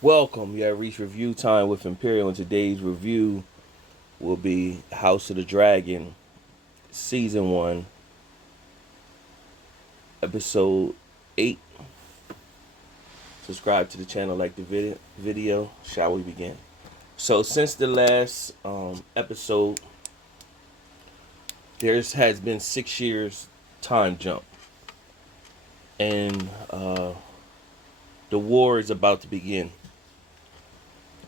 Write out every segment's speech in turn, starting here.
Welcome. You have reached review time with Imperial, and today's review will be House of the Dragon, Season 1, Episode 8. Subscribe to the channel, like the video. Shall we begin? So, since the last episode, there has been 6 years time jump, and the war is about to begin.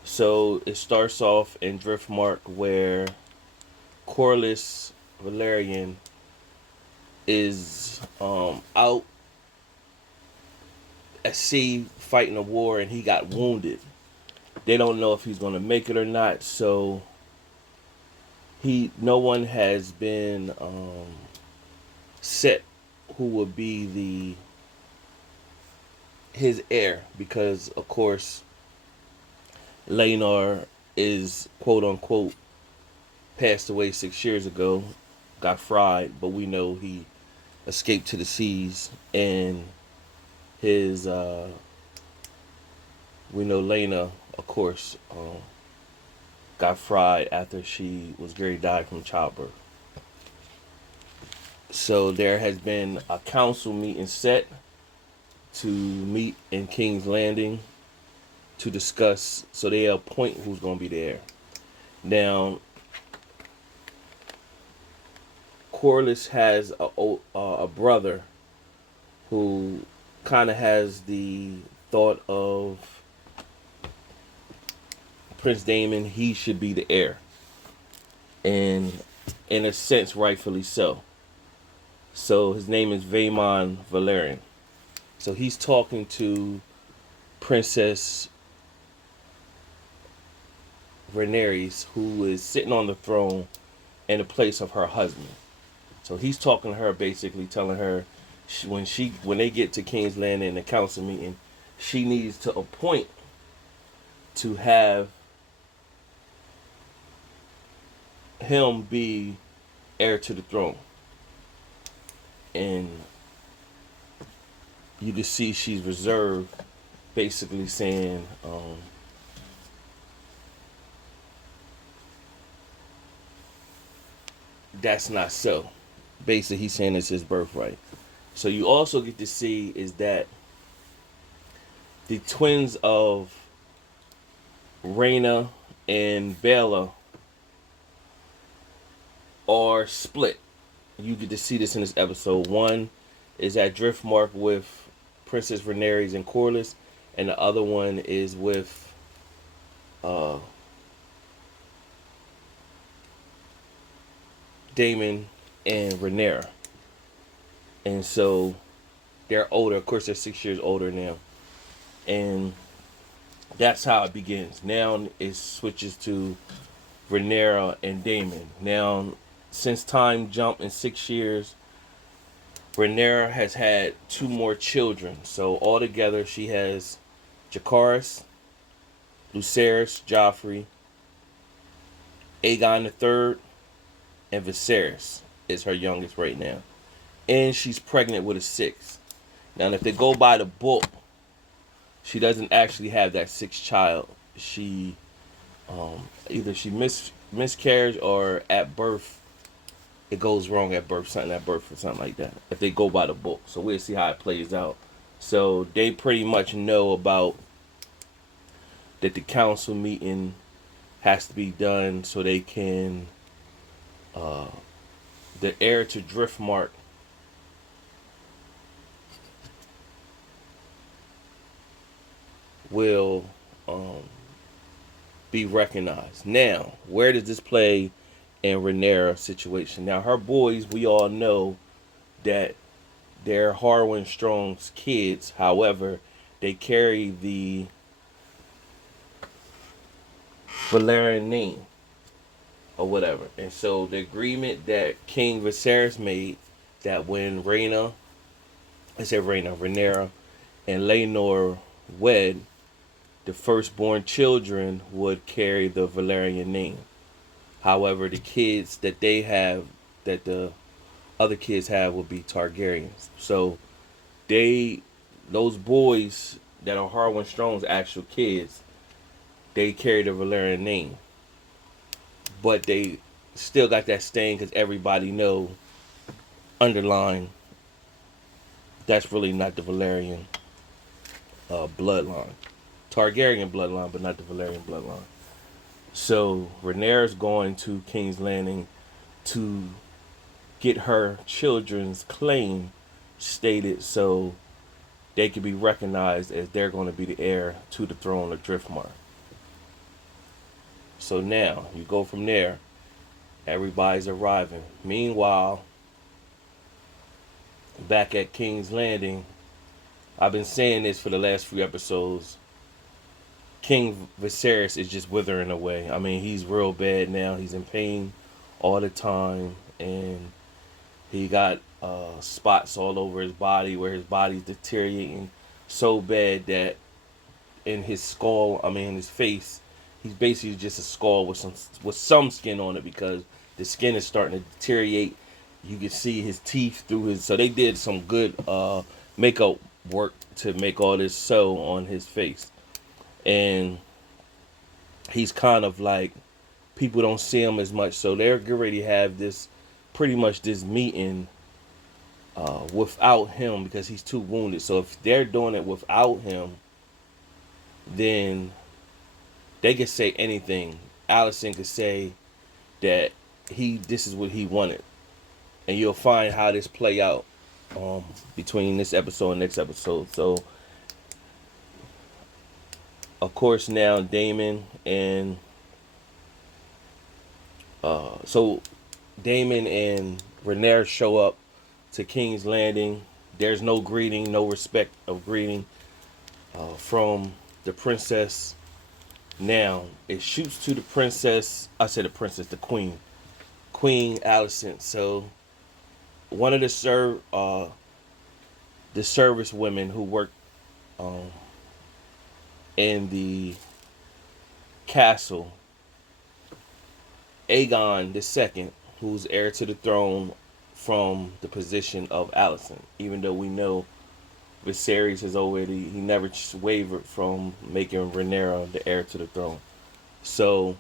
So it starts off in Driftmark where Corlys Valerian is out at sea fighting a war, and he got wounded. They don't know if he's going to make it or not, so no one has been set who would be his heir, because of course Rhaenyra is quote unquote passed away 6 years ago, got fried, but we know he escaped to the seas, and his we know Lena, of course, got fried after she was Gary died from childbirth. So there has been a council meeting set to meet in King's Landing to discuss, so they appoint who's going to be there. Now, Corlys has a brother who kind of has the thought of Prince Daemon. He should be the heir, and in a sense, rightfully so. So his name is Vaemon Valerian. So he's talking to Princess Rhaenyra, who is sitting on the throne in the place of her husband. So he's talking to her, basically telling her when they get to King's Landing in the council meeting, she needs to appoint to have him be heir to the throne. And you can see she's reserved, basically saying that's not so. Basically, he's saying it's his birthright. So you also get to see is that the twins of Rhaena and Bella are split. You get to see this in this episode. One is at Driftmark with Princess Rhaenyra and Corlys, and the other one is with Daemon and Rhaenyra. And so they're older. Of course, they're 6 years older now. And that's how it begins. Now it switches to Rhaenyra and Daemon. Now, since time jump in 6 years, Rhaenyra has had 2 more children. So altogether, she has Jacaerys, Lucerys, Joffrey, Aegon III, and Viserys is her youngest right now. And she's pregnant with a 6th. Now, if they go by the book, she doesn't actually have that 6th child. She either she miscarriage, or at birth it goes wrong at birth, something at birth or something like that, if they go by the book. So we'll see how it plays out. So they pretty much know about that the council meeting has to be done so they can the heir to Driftmark will be recognized. Now, where does this play in Rhaenyra's situation? Now, her boys, we all know that they're Harwin Strong's kids. However, they carry the Valerian name or whatever. And so the agreement that King Viserys made, that when Rhaenyra and Laenor wed, the firstborn children would carry the Valerian name. However, the kids that they have, that the other kids have, will be Targaryens. So those boys that are Harwin Strong's actual kids, they carry the Valerian name, but they still got that stain because everybody know underline that's really not the Valerian bloodline. Targaryen bloodline, but not the Valerian bloodline. So Rhaenyra's going to King's Landing to get her children's claim stated so they can be recognized as they're going to be the heir to the throne of Driftmark. So now you go from there. Everybody's arriving. Meanwhile, back at King's Landing, I've been saying this for the last few episodes. King Viserys is just withering away. I mean, he's real bad now. He's in pain all the time, and he got spots all over his body where his body's deteriorating so bad that in his skull, in his face, he's basically just a skull with some skin on it because the skin is starting to deteriorate. You can see his teeth through his. So they did some good makeup work to make all this sew on his face, and he's kind of like people don't see him as much. So they're getting ready to have this pretty much this meeting without him because he's too wounded. So if they're doing it without him, then they could say anything. Allison could say that this is what he wanted, and you'll find how this play out between this episode and next episode. So of course now Daemon and Daemon and Rhaenyra show up to King's Landing. There's no greeting, no respect of greeting from the princess. Now it shoots to the princess. I said the princess, the queen, Queen Alicent. So one of the service women who work in the castle, Aegon II, who's heir to the throne from the position of Alicent, even though we know Viserys he never wavered from making Rhaenyra the heir to the throne. So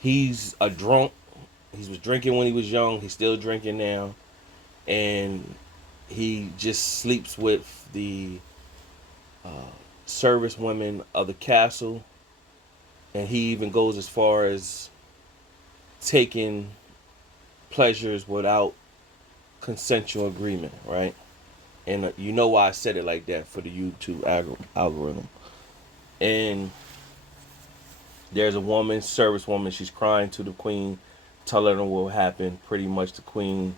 he's a drunk. He was drinking when he was young. He's still drinking now. And he just sleeps with the service women of the castle. And he even goes as far as taking pleasures without consensual agreement, right? And you know why I said it like that for the YouTube algorithm. And there's a woman, service woman, she's crying to the queen, telling her what will happen. Pretty much the queen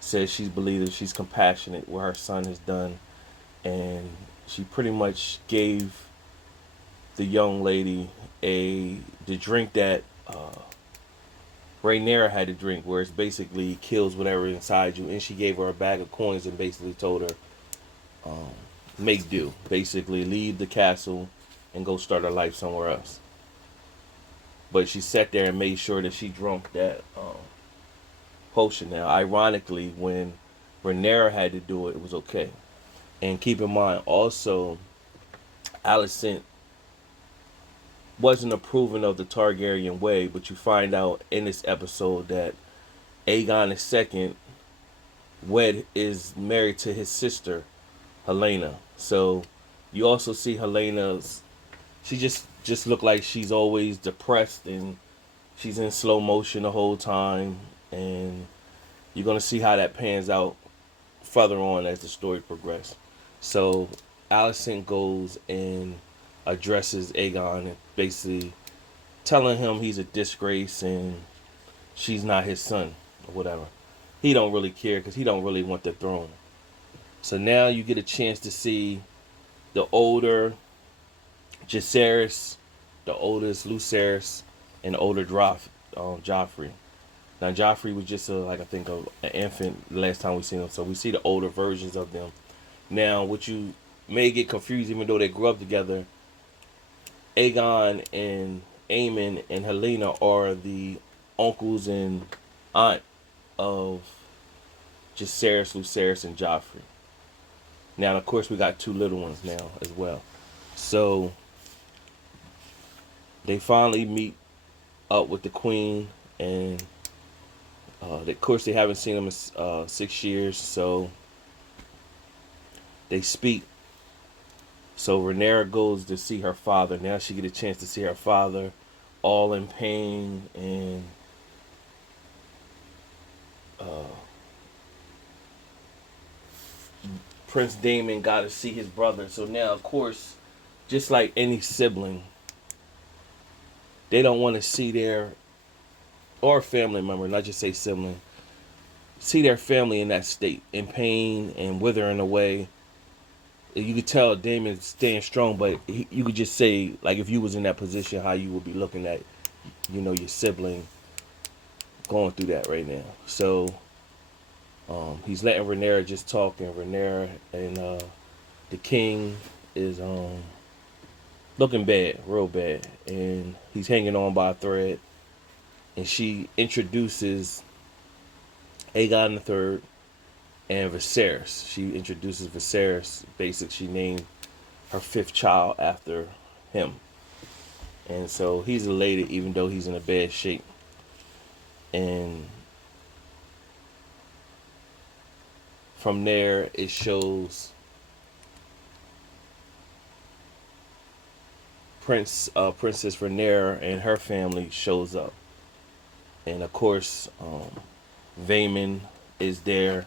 says she's believed, she's compassionate what her son has done, and she pretty much gave the young lady the drink that Rhaenyra had to drink, where it's basically kills whatever inside you, and she gave her a bag of coins and basically told her make do, basically leave the castle and go start her life somewhere else. But she sat there and made sure that she drank that potion. Now, ironically, when Rhaenyra had to do it, it was okay. And keep in mind, also, Alicent wasn't approving of the Targaryen way, but you find out in this episode that Aegon II is married to his sister, Helena. So you also see Helena's, she just looked like she's always depressed and she's in slow motion the whole time, and you're going to see how that pans out further on as the story progresses. So Alicent goes and addresses Aegon and basically telling him he's a disgrace and she's not his son or whatever. He don't really care because he don't really want the throne. So now you get a chance to see the older Jacaerys, the oldest Lucerys, and the older Joffrey. Now Joffrey was just an infant the last time we seen him. So we see the older versions of them. Now what you may get confused, even though they grew up together, Aegon and Aemon and Helena are the uncles and aunt of Jacaerys, Lucerys, and Joffrey. Now, of course, we got 2 little ones now as well. So they finally meet up with the queen, and of course they haven't seen them in 6 years. So they speak. So Rhaenyra goes to see her father. Now she get a chance to see her father, all in pain, and uh, Prince Daemon got to see his brother. So now, of course, just like any sibling, they don't want to see their or family member, not just say sibling, see their family in that state, in pain and withering away. You could tell Damon's staying strong, but you could just say, like, if you was in that position, how you would be looking at, your sibling going through that right now. So he's letting Rhaenyra just talk, and Rhaenyra and the king is looking bad, real bad, and he's hanging on by a thread. And she introduces Aegon III and Viserys. She introduces Viserys. Basically, she named her 5th child after him. And so he's elated, even though he's in a bad shape. And from there, it shows Princess Rhaenyra and her family shows up. And of course, Vaemon is there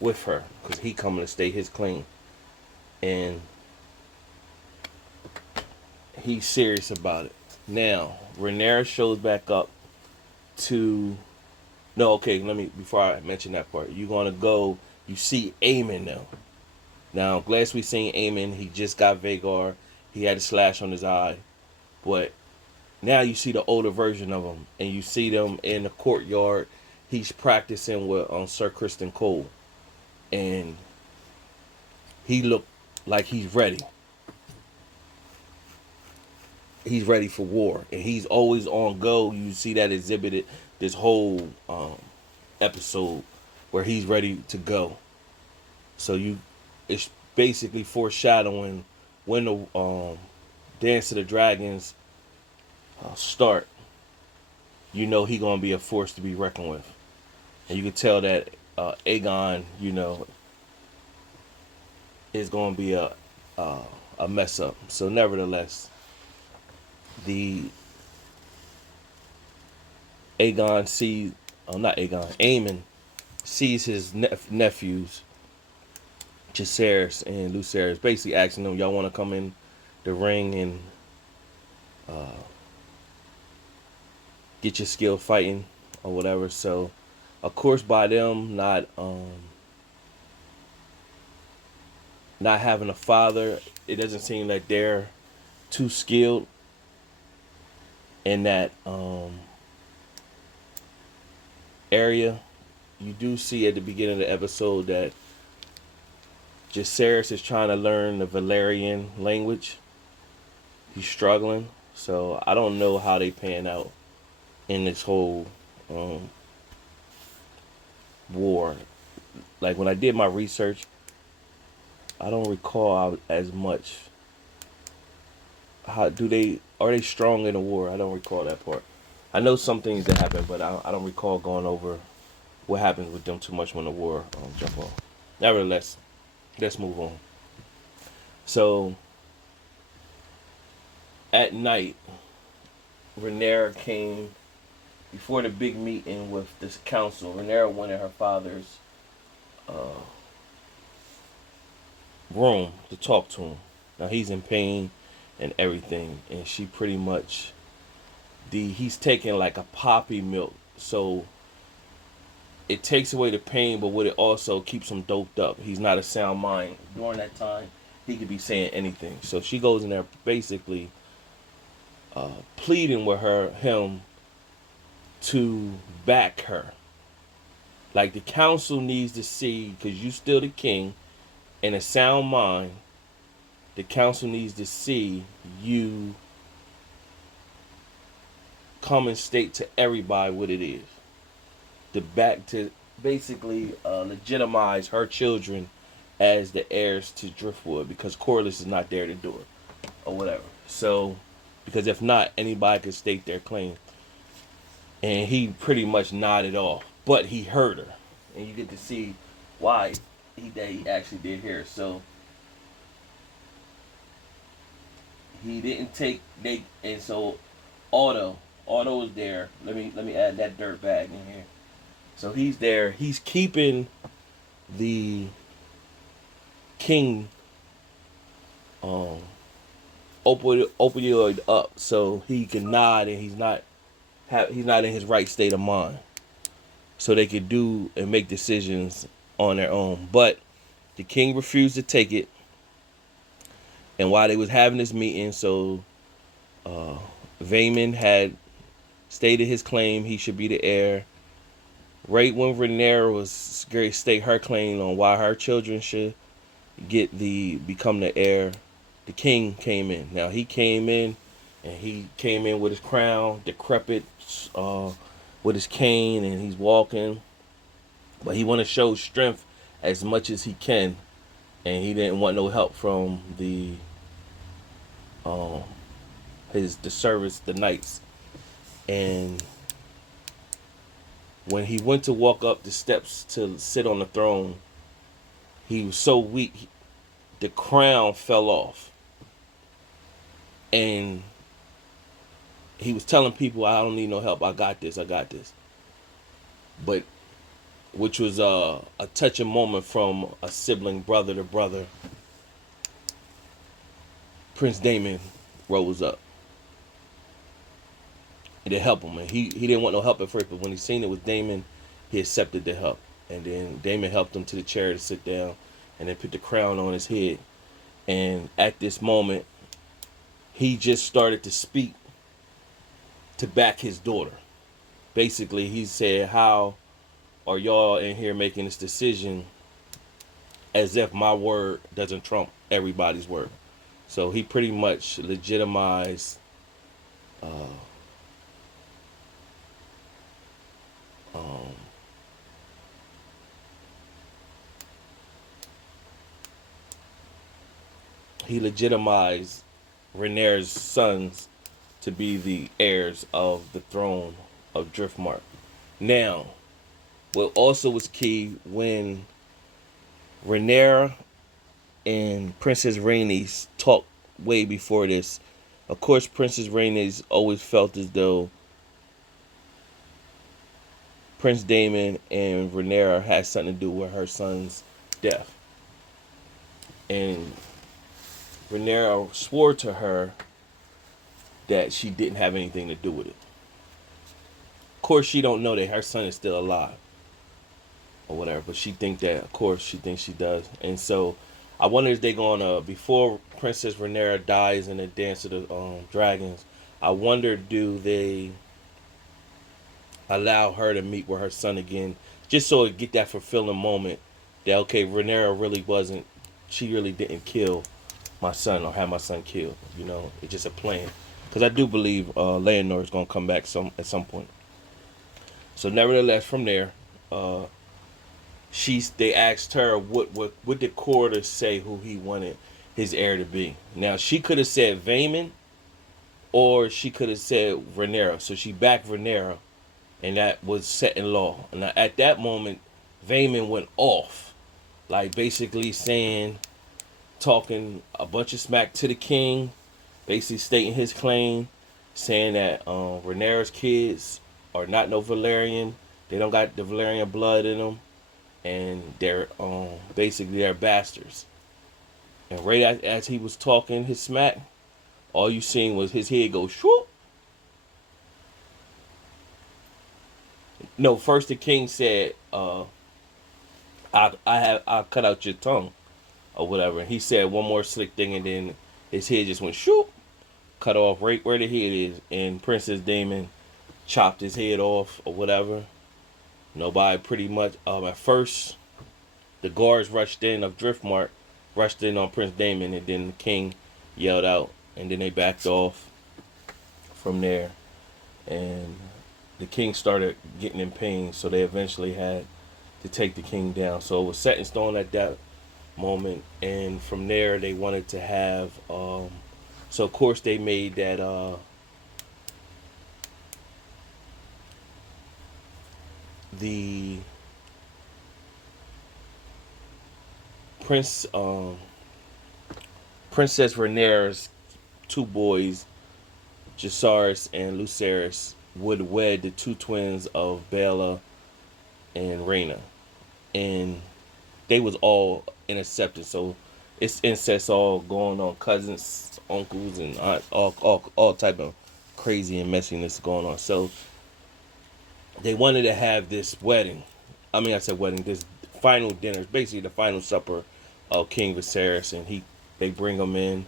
with her because he coming to stay his claim. And he's serious about it. Now, Rhaenyra shows back up to... No, okay, before I mention that part, you're going to go, you see Aemon now. Now, last we seen Aemon, he just got Vhagar. He had a slash on his eye. But now you see the older version of him, and you see them in the courtyard. He's practicing with Sir Criston Cole, and he looked like he's ready. He's ready for war, and he's always on go. You see that exhibited this whole episode where he's ready to go. So it's basically foreshadowing when the Dance of the Dragons start. He gonna be a force to be reckoned with, and you can tell that Aegon, is gonna be a mess up. So nevertheless, the Aegon sees, not Aegon, Aemon sees his nephews, Jacaerys and Lucerys, basically asking them, y'all want to come in the ring and get your skill fighting or whatever. So, of course, by them not having a father, it doesn't seem like they're too skilled in that area. You do see at the beginning of the episode that Jacaerys is trying to learn the Valyrian language. He's struggling, so I don't know how they pan out in this whole war. Like, when I did my research, I don't recall as much. Are they strong in the war? I don't recall that part. I know some things that happen, but I don't recall going over what happens with them too much when the war jump on. Nevertheless, let's move on. So, at night, Rhaenyra came before the big meeting with this council. Rhaenyra went in her father's room to talk to him. Now, he's in pain and everything, and she pretty much he's taking like a poppy milk, so it takes away the pain, but what it also keeps him doped up. He's not a sound mind. During that time, he could be saying anything. So she goes in there basically pleading with him to back her. Like, the council needs to see, because you still the king, in a sound mind, the council needs to see you come and state to everybody what it is. To basically legitimize her children as the heirs to Driftwood because Corlys is not there to do it or whatever. So, because if not, anybody could state their claim. And he pretty much nodded off, but he heard her, and you get to see why he actually did hear her. So he didn't take they, and so Otto was there. Let me add that dirt bag in here. So he's there. He's keeping the king um opioid up so he can nod and he's not in his right state of mind. So they could do and make decisions on their own. But the king refused to take it. And while they was having this meeting, so Vaemon had stated his claim he should be the heir. Right when Rhaenyra was going to state her claim on why her children should become the heir, the king came in. Now he came in, and he came in with his crown, decrepit, with his cane, and he's walking. But he want to show strength as much as he can, and he didn't want no help from the the knights. And when he went to walk up the steps to sit on the throne, he was so weak, the crown fell off. And he was telling people, I don't need no help. I got this. But, which was a touching moment from a sibling, brother to brother. Prince Daemon rose up. It didn't help him. And he didn't want no help at first, but when he seen it was Daemon, he accepted the help. And then Daemon helped him to the chair to sit down and then put the crown on his head. And at this moment, he just started to speak to back his daughter. Basically, he said, how are y'all in here making this decision as if my word doesn't trump everybody's word? So he pretty much legitimized Rhaenyra's sons to be the heirs of the throne of Driftmark. Now, what also was key when Rhaenyra and Princess Rhaenys talked way before this. Of course, Princess Rhaenys always felt as though Prince Daemon and Rhaenyra had something to do with her son's death. And Rhaenyra swore to her that she didn't have anything to do with it. Of course, she don't know that her son is still alive or whatever, but she thinks she does. And so I wonder if they're gonna, before Princess Rhaenyra dies in the Dance of the Dragons, I wonder, do they allow her to meet with her son again, just so it get that fulfilling moment that, okay, Rhaenyra she really didn't kill my son or have my son killed. It's just a plan. Because I do believe Leonor is gonna come back at some point. So nevertheless, from there, they asked her what did Corlys say who he wanted his heir to be. Now she could have said Vaemon, or she could have said Rhaenyra. So she backed Rhaenyra, and that was set in law. And at that moment, Vaemon went off, like basically talking a bunch of smack to the king, basically stating his claim, saying that Rhaenyra's kids are not no Valyrian. They don't got the Valyrian blood in them, and they're basically they're bastards. And right as he was talking his smack, all you seen was his head go shwoop. No, first the king said, "I'll cut out your tongue," or whatever. And he said one more slick thing, and then his head just went shoop, cut off right where the head is, and Princess Daemon chopped his head off or whatever. Nobody pretty much. At first, the guards rushed in of Driftmark, rushed in on Prince Daemon, and then the king yelled out, and then they backed off from there, and the king started getting in pain, so they eventually had to take the king down. So it was set in stone at that moment, and from there they wanted to have. So of course they made that the prince Princess Rhaenyra's two boys, Viserys and Lucerys, would wed the two twins of Bella and Rhaena, and they was all intercepted. So it's incest all going on, cousins, uncles, and all type of crazy and messiness going on. So they wanted to have this wedding. I mean, I said wedding. This final dinner, basically the final supper of King Viserys, and they bring him in,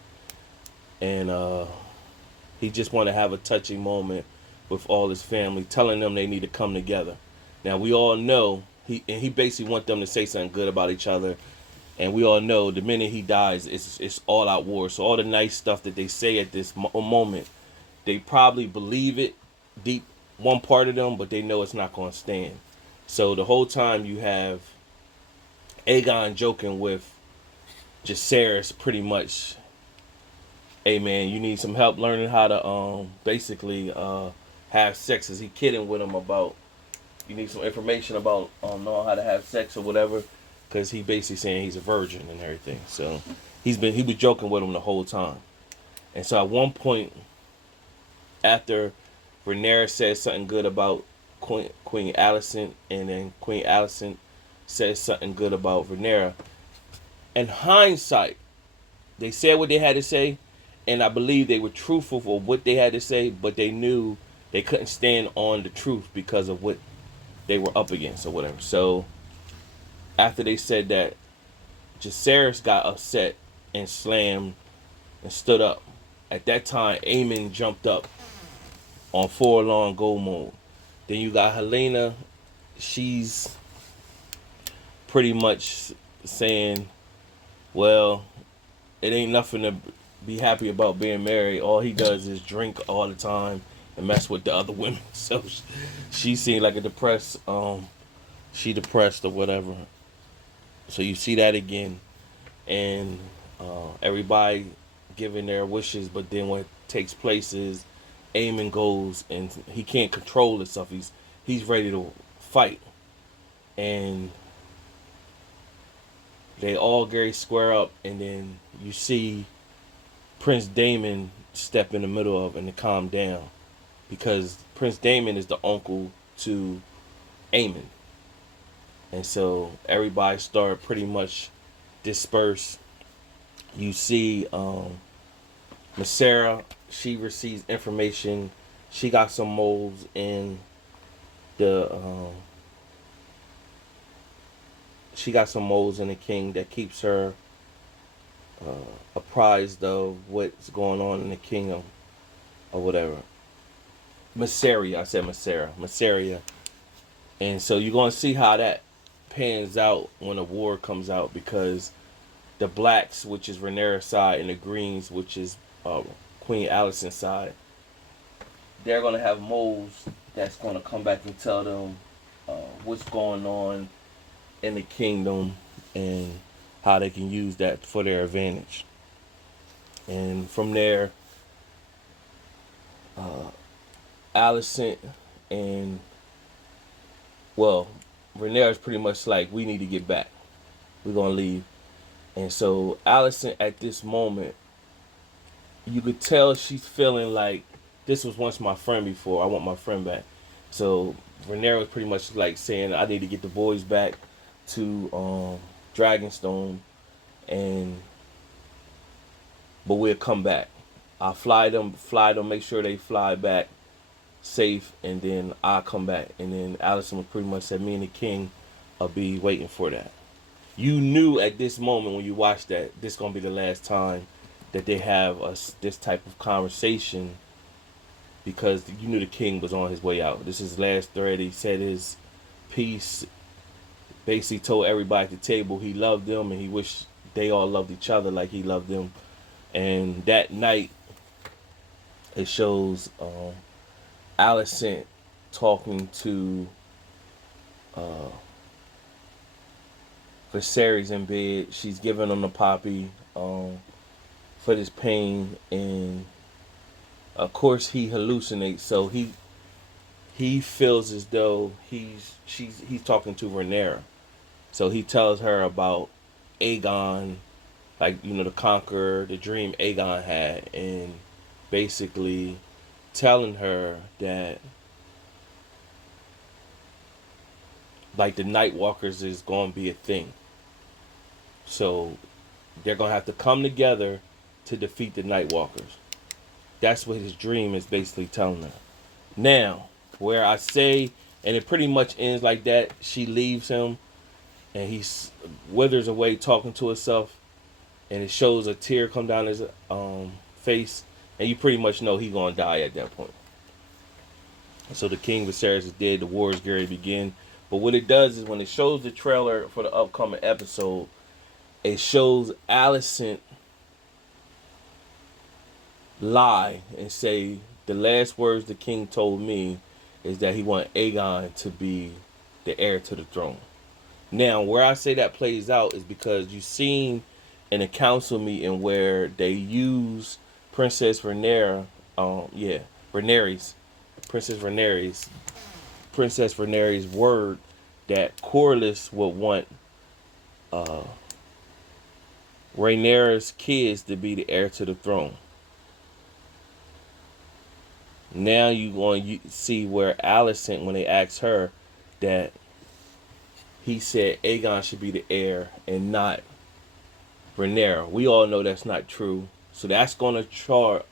and he just want to have a touching moment with all his family, telling them they need to come together. Now we all know he basically want them to say something good about each other, and we all know the minute he dies, it's all out war. So all the nice stuff that they say at this moment, they probably believe it deep, one part of them, but they know it's not going to stand. So the whole time you have Aegon joking with Jacaerys, pretty much, hey man, you need some help learning how to basically have sex. Is he kidding with him about you need some information about knowing how to have sex or whatever? Because he basically saying he's a virgin and everything. So he was joking with him the whole time. And so at one point, after Rhaenyra says something good about Queen Alicent, and then Queen Alicent says something good about Rhaenyra, in hindsight, they said what they had to say, and I believe they were truthful for what they had to say, but they knew they couldn't stand on the truth because of what they were up against or whatever. So after they said that, Jacaerys got upset and slammed and stood up. At that time, Aemon jumped up on full alarm go mode. Then you got Helena. She's pretty much saying, well, it ain't nothing to be happy about being married. All he does is drink all the time and mess with the other women. So she seemed like a depressed, she depressed or whatever. So you see that again, and everybody giving their wishes, but then what takes place is Aemon goes and he can't control himself. He's ready to fight, and they all get square up, and then you see Prince Daemon step in the middle of and to calm down, because Prince Daemon is the uncle to Aemon. And so everybody started pretty much disperse. You see Masera, she receives information. She got some moles in the king that keeps her apprised of what's going on in the kingdom or whatever. Masseria, I said Masera. Masseria. And so you're going to see how that pans out when a war comes out, because the blacks, which is Rhaenyra's side, and the greens, which is Queen Alicent's side, they're going to have moles that's going to come back and tell them what's going on in the kingdom and how they can use that for their advantage. And from there, Alicent and, well, Rhaenyra's pretty much like, we need to get back. We're going to leave. And so Alicent at this moment, you could tell she's feeling like, this was once my friend before, I want my friend back. So Rhaenyra was pretty much like saying, I need to get the boys back to Dragonstone, but we'll come back. I'll fly them, make sure they fly back safe, and then I'll come back. And then Alicent was pretty much said, me and the king will be waiting for that. You knew at this moment when you watched that, this is going to be the last time that they have this type of conversation, because you knew the king was on his way out. This is his last thread. He said his piece, basically told everybody at the table he loved them and he wished they all loved each other like he loved them. And that night, it shows Alicent talking to Viserys in bed. She's giving him the poppy for this pain, and of course he hallucinates. So he feels as though he's talking to Rhaenyra. So he tells her about Aegon, like, you know, the conqueror, the dream Aegon had, and basically telling her that, like, the Night Walkers is going to be a thing. So they're going to have to come together to defeat the Night Walkers. That's what his dream is basically telling her. Now, where I say, and it pretty much ends like that, she leaves him and he withers away talking to herself, and it shows a tear come down his face, and you pretty much know he's going to die at that point. So the King Viserys is dead, the war is going to begin. But what it does is when it shows the trailer for the upcoming episode, it shows Alicent lie and say the last words the king told me is that he wanted Aegon to be the heir to the throne. Now, where I say that plays out is because you've seen in a council meeting where they use Princess Rhaenyra, Princess Rhaenyra's word that Corlys would want Rhaenyra's kids to be the heir to the throne. Now you're going to see where Alicent, when they asked her, that he said Aegon should be the heir and not Rhaenyra. We all know that's not true. So that's going to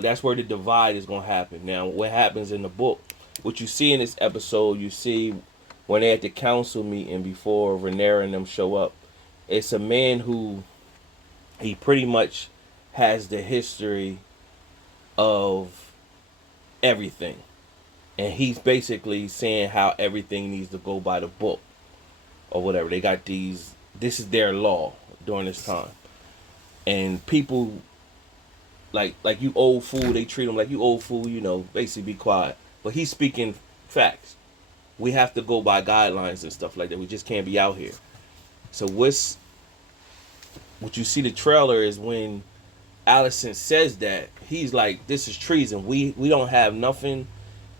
that's where the divide is going to happen. Now, what happens in the book, what you see in this episode, you see when they're at the council meeting before Rhaenyra and them show up, it's a man who, he pretty much has the history of everything. And he's basically saying how everything needs to go by the book or whatever. They got this is their law during this time. And people, like you old fool, they treat him like you old fool, you know, basically be quiet. But he's speaking facts. We have to go by guidelines and stuff like that. We just can't be out here. So what you see the trailer is when Alicent says that, he's like, this is treason. We don't have nothing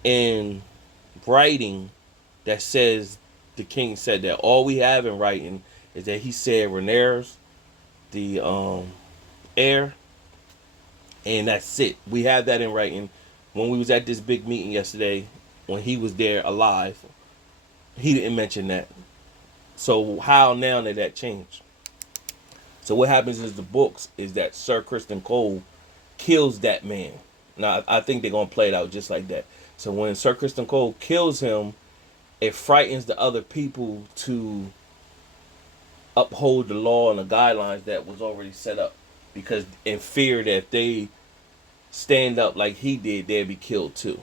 in writing that says the king said that. All we have in writing is that he said Rhaenyra's the heir, and that's it. We have that in writing. When we was at this big meeting yesterday, when he was there alive, he didn't mention that. So how now did that change? So what happens is the books is that Sir Criston Cole kills that man. Now I think they're gonna play it out just like that. So when Sir Criston Cole kills him, it frightens the other people to uphold the law and the guidelines that was already set up, because in fear that if they stand up like he did, they'd be killed too.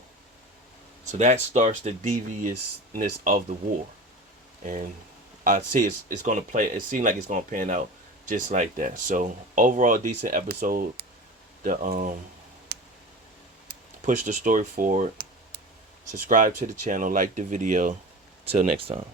So that starts the deviousness of the war, and I see it's gonna play. It seems like it's gonna pan out just like that. So overall, decent episode. The push the story forward. Subscribe to the channel, like the video. Till next time.